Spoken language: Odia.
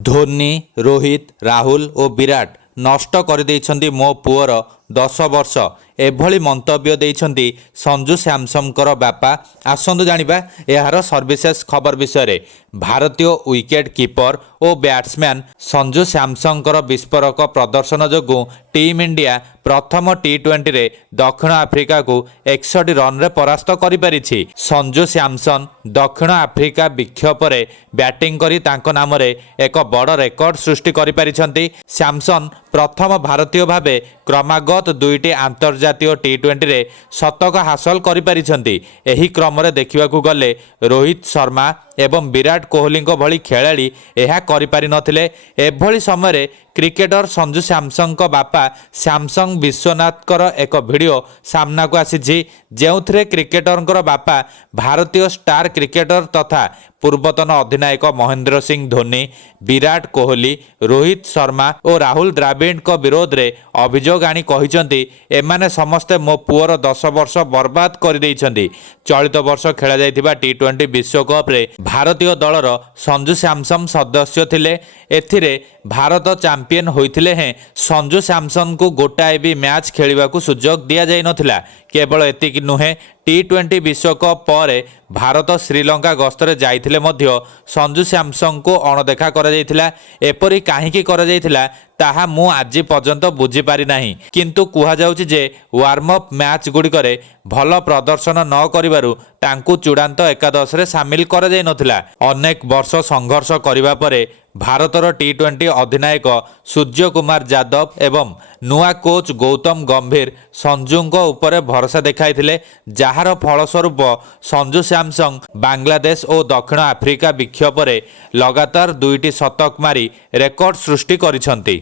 ଧୋନି, ରୋହିତ, ରାହୁଲ ଓ ବିରାଟ ନଷ୍ଟ କରିଦେଇଛନ୍ତି ମୋ ପୁଅର 10 ବର୍ଷ। ଏଭଳି ମନ୍ତବ୍ୟ ଦେଇଛନ୍ତି ସଞ୍ଜୁ ସ୍ୟାମସନ୍ଙ୍କର ବାପା। ଆସନ୍ତୁ ଜାଣିବା ଏହାର ସର୍ବିଶେଷ ଖବର ବିଷୟରେ। ଭାରତୀୟ ୱିକେଟ୍ କିପର ଓ ବ୍ୟାଟ୍ସମ୍ୟାନ୍ ସଞ୍ଜୁ ସ୍ୟାମସନ୍ଙ୍କର ବିସ୍ଫୋରକ ପ୍ରଦର୍ଶନ ଯୋଗୁଁ ଟିମ୍ ଇଣ୍ଡିଆ ପ୍ରଥମ ଟି20ରେ ଦକ୍ଷିଣ ଆଫ୍ରିକାକୁ 61 ରନ୍ରେ ପରାସ୍ତ କରିପାରିଛି। ସଞ୍ଜୁ ସ୍ୟାମସନ୍ ଦକ୍ଷିଣ ଆଫ୍ରିକା ବିକ୍ଷୋଭରେ ବ୍ୟାଟିଂ କରି ତାଙ୍କ ନାମରେ ଏକ ବଡ଼ ରେକର୍ଡ ସୃଷ୍ଟି କରିପାରିଛନ୍ତି। ସ୍ୟାମସନ୍ ପ୍ରଥମ ଭାରତୀୟ ଭାବେ କ୍ରମାଗତ 2ଟି ଆନ୍ତର୍ଜାତୀୟ ଟି20ରେ ଶତକ ହାସଲ କରିପାରିଛନ୍ତି। ଏହି କ୍ରମରେ ଦେଖିବାକୁ ଗଲେ ରୋହିତ ଶର୍ମା ଏବଂ ବିରାଟ କୋହଲିଙ୍କ ଭଳି ଖେଳାଳି ଏହା କରିପାରିନଥିଲେ। ଏଭଳି ସମୟରେ କ୍ରିକେଟର ସଞ୍ଜୁ ସ୍ୟାମସନ୍ଙ୍କ ବାପା ସ୍ୟାମସନ୍ ବିଶ୍ୱନାଥଙ୍କର ଏକ ଭିଡ଼ିଓ ସାମ୍ନାକୁ ଆସିଛି, ଯେଉଁଥିରେ କ୍ରିକେଟରଙ୍କର ବାପା ଭାରତୀୟ ଷ୍ଟାର କ୍ରିକେଟର ତଥା ପୂର୍ବତନ ଅଧିନାୟକ ମହେନ୍ଦ୍ର ସିଂ ଧୋନି, ବିରାଟ କୋହଲି, ରୋହିତ ଶର୍ମା ଓ ରାହୁଲ ଦ୍ରାବିଡଙ୍କ ବିରୋଧରେ ଅଭିଯୋଗ ଆଣି କହିଛନ୍ତି, ଏମାନେ ସମସ୍ତେ ମୋ ପୁଅର 10 ବର୍ଷ ବର୍ବାଦ କରିଦେଇଛନ୍ତି। ଚଳିତ ବର୍ଷ ଖେଳାଯାଇଥିବା ଟି20 ବିଶ୍ୱକପ୍ରେ ଭାରତୀୟ ଦଳର ସଞ୍ଜୁ ସ୍ୟାମସନ୍ ସଦସ୍ୟ ଥିଲେ। ଏଥିରେ ଭାରତ ଚାମ୍ପିୟନ ହୋଇଥିଲେ ହେଁ ସଞ୍ଜୁ ସ୍ୟାମସନ୍ଙ୍କୁ ଗୋଟାଏ ବି ମ୍ୟାଚ୍ ଖେଳିବାକୁ ସୁଯୋଗ ଦିଆଯାଇନଥିଲା। କେବଳ ଏତିକି ନୁହେଁ, ଟି20 ବିଶ୍ୱକପ୍ ପରେ ଭାରତ ଶ୍ରୀଲଙ୍କା ଗସ୍ତରେ ଯାଇଥିଲେ ମଧ୍ୟ ସଞ୍ଜୁ ସ୍ୟାମସନ୍ଙ୍କୁ ଅଣଦେଖା କରାଯାଇଥିଲା। ଏପରି କାହିଁକି କରାଯାଇଥିଲା ତାହା ମୁଁ ଆଜି ପର୍ଯ୍ୟନ୍ତ ବୁଝିପାରି ନାହିଁ। କିନ୍ତୁ କୁହାଯାଉଛି ଯେ ୱାର୍ମଅପ୍ ମ୍ୟାଚ୍ ଗୁଡ଼ିକରେ ଭଲ ପ୍ରଦର୍ଶନ ନ କରିବାରୁ ତାଙ୍କୁ ଚୂଡ଼ାନ୍ତ ଏକାଦଶରେ ସାମିଲ କରାଯାଇନଥିଲା। ଅନେକ ବର୍ଷ ସଂଘର୍ଷ କରିବା ପରେ ଭାରତର ଟି20 ଅଧିନାୟକ ସୂର୍ଯ୍ୟକୁମାର ଯାଦବ ଏବଂ ନୂଆ କୋଚ୍ ଗୌତମ ଗମ୍ଭୀର ସଞ୍ଜୁଙ୍କ ଉପରେ ଭରସା ଦେଖାଇଥିଲେ, ଯାହାର ଫଳସ୍ୱରୂପ ସଞ୍ଜୁ ସ୍ୟାମସନ୍ ବାଂଲାଦେଶ ଓ ଦକ୍ଷିଣ ଆଫ୍ରିକା ବିକ୍ଷୋଭରେ ଲଗାତାର 2ଟି ଶତକ ମାରି ରେକର୍ଡ ସୃଷ୍ଟି କରିଛନ୍ତି।